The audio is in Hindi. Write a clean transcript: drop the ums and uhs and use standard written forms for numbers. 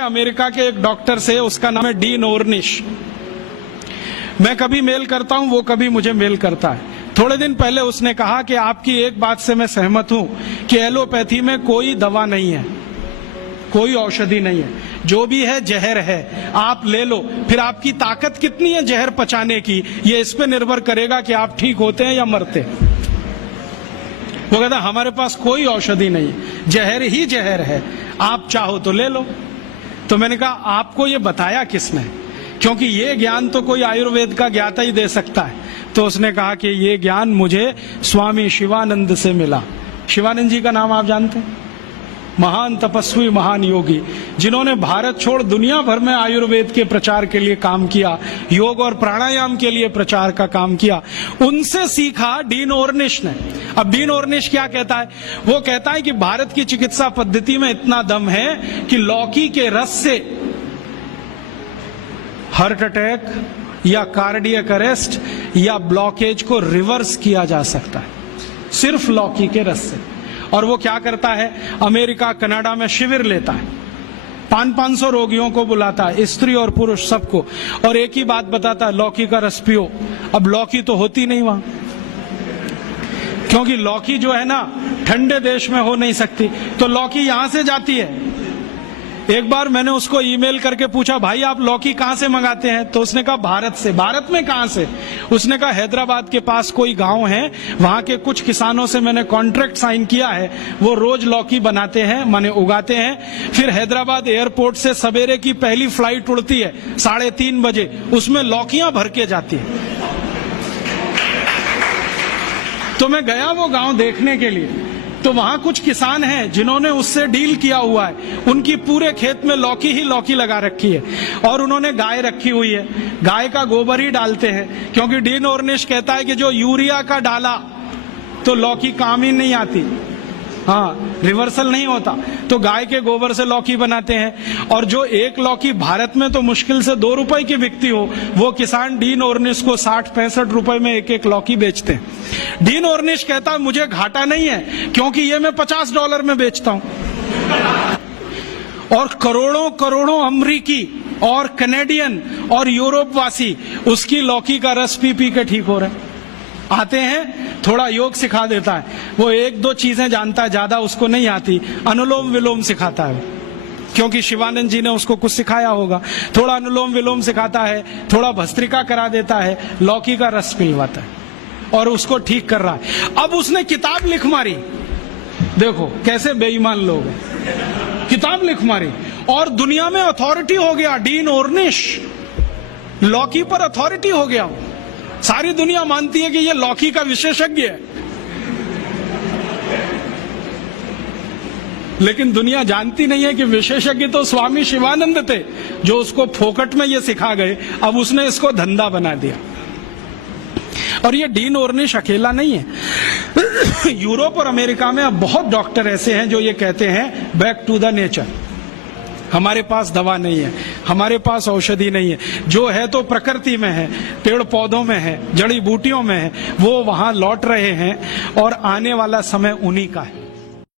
अमेरिका के एक डॉक्टर से, उसका नाम है डीन ऑर्निश। मैं कभी मेल करता हूं, वो कभी मुझे मेल करता है। थोड़े दिन पहले उसने कहा कि आपकी एक बात से मैं सहमत हूं कि एलोपैथी में कोई दवा नहीं है, कोई औषधि नहीं है, जो भी है जहर है, आप ले लो। फिर आपकी ताकत कितनी है जहर पचाने की, ये इस पे निर्भर करेगा कि आप ठीक होते हैं या मरते हैं। वो कहता हमारे पास कोई औषधि नहीं है, जहर ही जहर है, आप चाहो तो ले लो। तो मैंने कहा आपको ये बताया किसने, क्योंकि ये ज्ञान तो कोई आयुर्वेद का ज्ञाता ही दे सकता है। तो उसने कहा कि ये ज्ञान मुझे स्वामी शिवानंद से मिला। शिवानंद जी का नाम आप जानते हैं? महान तपस्वी, महान योगी, जिन्होंने भारत छोड़ दुनिया भर में आयुर्वेद के प्रचार के लिए काम किया, योग और प्राणायाम के लिए प्रचार का काम किया। उनसे सीखा डीन ऑर्निश ने। अब डीन ऑर्निश क्या कहता है? वो कहता है कि भारत की चिकित्सा पद्धति में इतना दम है कि लौकी के रस से हार्ट अटैक या कार्डियक अरेस्ट या ब्लॉकेज को रिवर्स किया जा सकता है, सिर्फ लौकी के रस से। और वो क्या करता है, अमेरिका कनाडा में शिविर लेता है, 500 रोगियों को बुलाता है, स्त्री और पुरुष सबको, और एक ही बात बताता है, लौकी का रस पियो। अब लौकी तो होती नहीं वहां, क्योंकि लौकी जो है ना ठंडे देश में हो नहीं सकती, तो लौकी यहां से जाती है। एक बार मैंने उसको ईमेल करके पूछा, भाई आप लौकी कहां से मंगाते हैं? तो उसने कहा भारत से। भारत में कहां से? उसने कहा हैदराबाद के पास कोई गांव है, वहां के कुछ किसानों से मैंने कॉन्ट्रैक्ट साइन किया है, वो रोज लौकी बनाते हैं, माने उगाते हैं। फिर हैदराबाद एयरपोर्ट से सवेरे की पहली फ्लाइट उड़ती है 3:30 बजे, उसमें लौकियां भर के जाती है। तो मैं गया वो गांव देखने के लिए, तो वहां कुछ किसान हैं जिन्होंने उससे डील किया हुआ है, उनकी पूरे खेत में लौकी ही लौकी लगा रखी है, और उन्होंने गाय रखी हुई है, गाय का गोबर ही डालते हैं, क्योंकि डीन ऑर्निश कहता है कि जो यूरिया का डाला तो लौकी काम ही नहीं आती, हाँ रिवर्सल नहीं होता, तो गाय के गोबर से लौकी बनाते हैं। और जो एक लौकी भारत में तो मुश्किल से 2 रुपए की बिकती हो, वो किसान डीन ऑर्निश को 60-65 रुपए में एक लौकी बेचते हैं। डीन ऑर्निश कहता है मुझे घाटा नहीं है, क्योंकि ये मैं $50 में बेचता हूं। और करोड़ों करोड़ों अमरीकी और कनेडियन और यूरोप वासी उसकी लौकी का रस पी पी के ठीक हो रहे हैं। आते हैं, थोड़ा योग सिखा देता है, वो 1-2 चीजें जानता है, ज्यादा उसको नहीं आती, अनुलोम विलोम सिखाता है, क्योंकि शिवानंद जी ने उसको कुछ सिखाया होगा। थोड़ा अनुलोम विलोम सिखाता है, थोड़ा भस्त्रिका करा देता है, लौकी का रस पिलवाता है, और उसको ठीक कर रहा है। अब उसने किताब लिख मारी, देखो कैसे बेईमान लोग हैं, किताब लिख मारी, और दुनिया में अथॉरिटी हो गया डीन ऑर्निश, लौकी पर अथॉरिटी हो गया। सारी दुनिया मानती है कि ये लौकी का विशेषज्ञ है, लेकिन दुनिया जानती नहीं है कि विशेषज्ञ तो स्वामी शिवानंद थे, जो उसको फोकट में ये सिखा गए। अब उसने इसको धंधा बना दिया। और ये डीन ऑर्निश अकेला नहीं है, यूरोप और अमेरिका में अब बहुत डॉक्टर ऐसे हैं जो ये कहते हैं बैक टू द नेचर, हमारे पास दवा नहीं है, हमारे पास औषधि नहीं है, जो है तो प्रकृति में है, पेड़ पौधों में है, जड़ी बूटियों में है, वो वहां लौट रहे हैं, और आने वाला समय उन्हीं का है।